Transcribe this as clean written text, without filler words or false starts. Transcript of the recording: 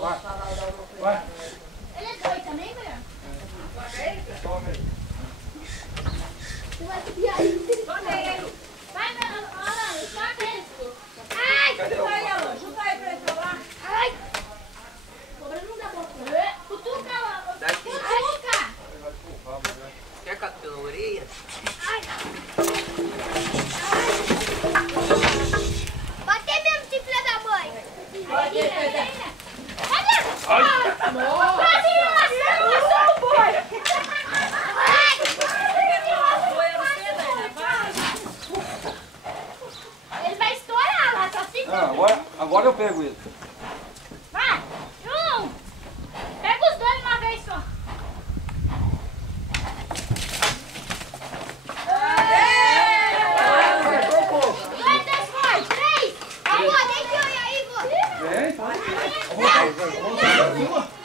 Vai. Vai. Ele é doido também, mulher? Toma aí. Você vai subir aí. Vai, Ana, sobe ele. Ai! Cadê o Ela, junta aí pra ele falar. Ai! Cobra não dá boca. Cutuca lá. Cutuca! Quer que eu na orelha? Ai! Bater mesmo, esse filho da mãe. Olha! Ele vai estourar lá, só se Agora eu pego ele. vai! Pega os dois de uma vez só. Dois, foi! Três! Amor, deixa eu ir aí, vô! Vem. Vamos lá.